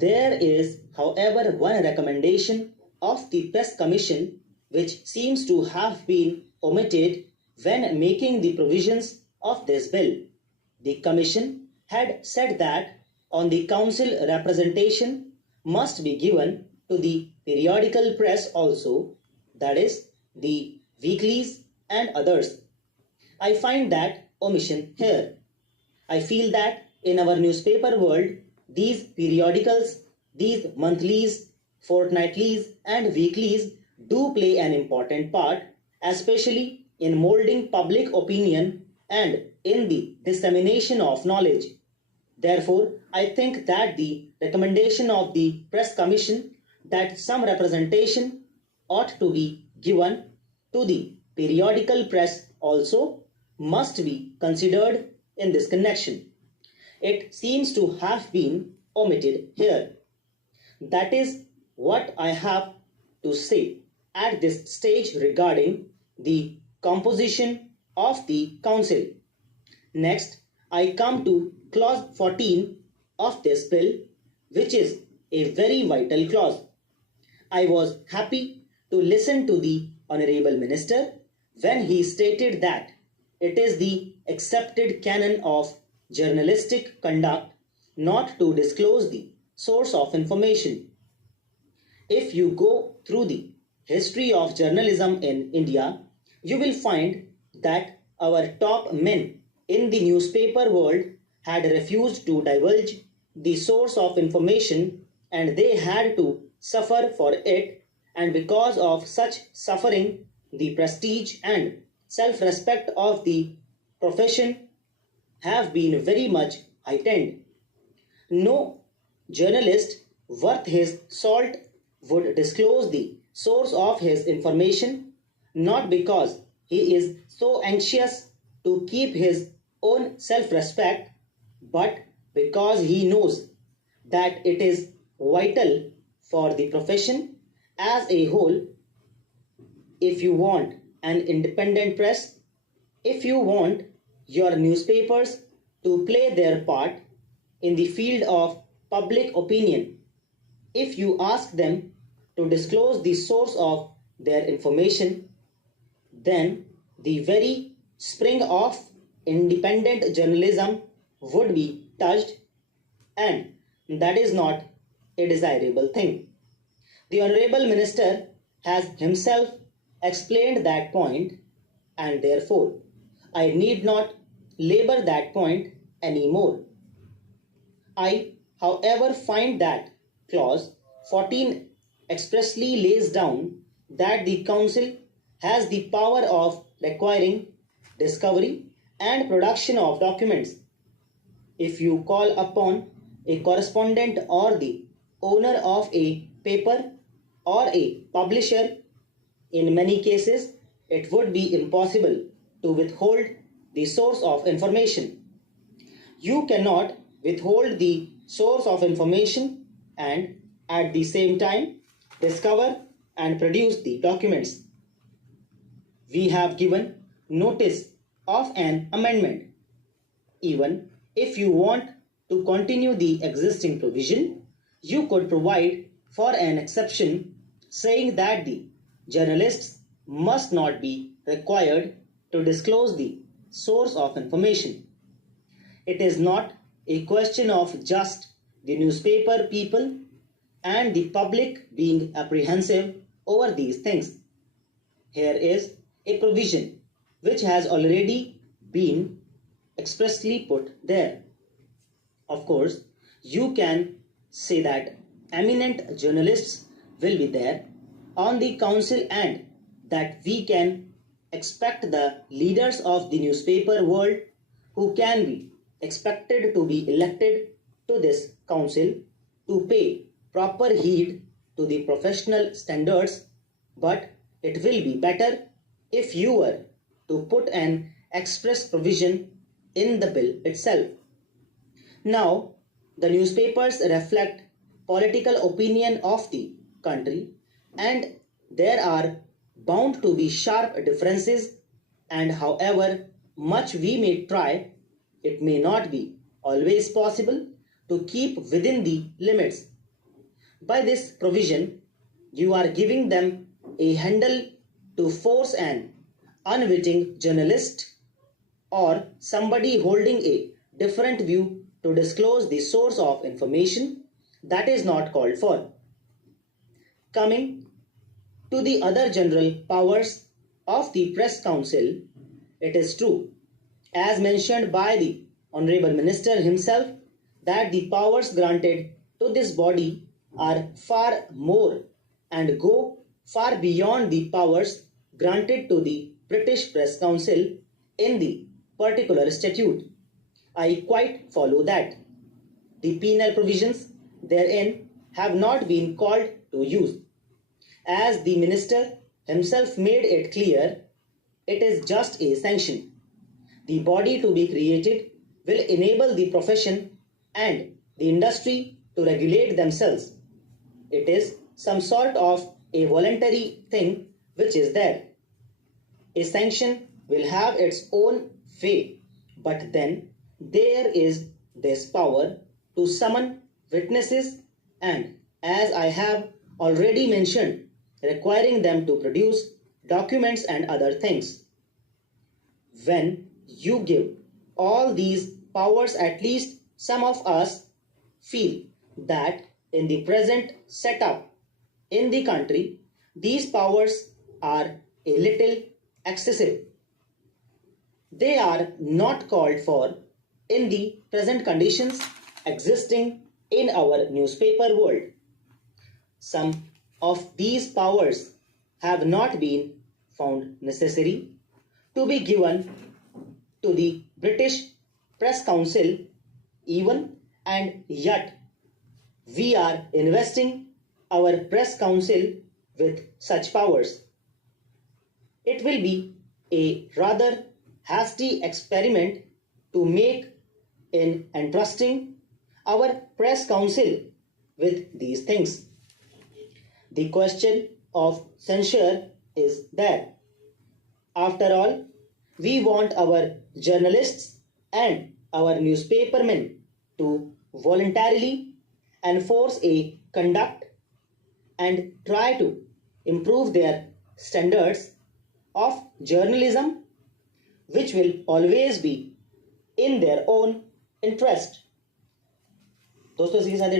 There is, however, one recommendation of the Press Commission which seems to have been omitted when making the provisions of this bill. The Commission had said that on the Council representation must be given to the periodical press also, that is, the weeklies and others. I find that omission here. I feel that in our newspaper world, these periodicals, these monthlies, fortnightlies, and weeklies do play an important part, especially in molding public opinion and in the dissemination of knowledge. Therefore, I think that the recommendation of the Press Commission that some representation ought to be given to the periodical press also must be considered in this connection. It seems to have been omitted here. That is what I have to say at this stage regarding the composition of the Council. Next, I come to clause 14 of this bill, which is a very vital clause. I was happy to listen to the Honorable Minister when he stated that it is the accepted canon of journalistic conduct not to disclose the source of information. If you go through the history of journalism in India, you will find that our top men in the newspaper world had refused to divulge the source of information and they had to suffer for it, and because of such suffering, the prestige and self-respect of the profession have been very much heightened. No journalist worth his salt would disclose the source of his information, not because he is so anxious to keep his own self-respect, but because he knows that it is vital for the profession as a whole. If you want an independent press, if you want your newspapers to play their part in the field of public opinion, if you ask them to disclose the source of their information, then the very spring of independent journalism would be touched, and that is not a desirable thing. The Honorable Minister has himself explained that point, and therefore I need not labor that point anymore. I, however, find that clause 14 expressly lays down that the Council has the power of requiring discovery and production of documents. If you call upon a correspondent or the owner of a paper or a publisher, in many cases it would be impossible to withhold the source of information. You cannot withhold the source of information and at the same time discover and produce the documents. We have given notice of an amendment. Even if you want to continue the existing provision, you could provide for an exception saying that the journalists must not be required to disclose the source of information. It is not a question of just the newspaper people and the public being apprehensive over these things. Here is a provision which has already been expressly put there. Of course, you can say that eminent journalists will be there on the council and that we can expect the leaders of the newspaper world who can be expected to be elected to this council to pay proper heed to the professional standards, but it will be better if you were to put an express provision in the bill itself. Now, the newspapers reflect political opinion of the country, and there are bound to be sharp differences, and however much we may try, it may not be always possible to keep within the limits By this provision, you are giving them a handle to force an unwitting journalist or somebody holding a different view to disclose the source of information that is not called for. Coming to the other general powers of the Press Council, it is true, as mentioned by the Honorable Minister himself, that the powers granted to this body are far more and go far beyond the powers granted to the British Press Council in the particular statute. I quite follow that. The penal provisions therein have not been called to use. As the minister himself made it clear, it is just a sanction. The body to be created will enable the profession and the industry to regulate themselves. It is some sort of a voluntary thing which is there. A sanction will have its own fate, but then there is this power to summon witnesses and, as I have already mentioned, requiring them to produce documents and other things. When you give all these powers, at least some of us feel that in the present setup in the country, these powers are a little excessive. They are not called for in the present conditions existing in our newspaper world. Some of these powers have not been found necessary to be given to the British Press Council even, and yet we are investing our Press Council with such powers. It will be a rather hasty experiment to make in entrusting our Press Council with these things. The question of censure is there. After all, we want our journalists and our newspapermen to voluntarily enforce a conduct and try to improve their standards of journalism, which will always be in their own interest. दोस्तों इसी के साथ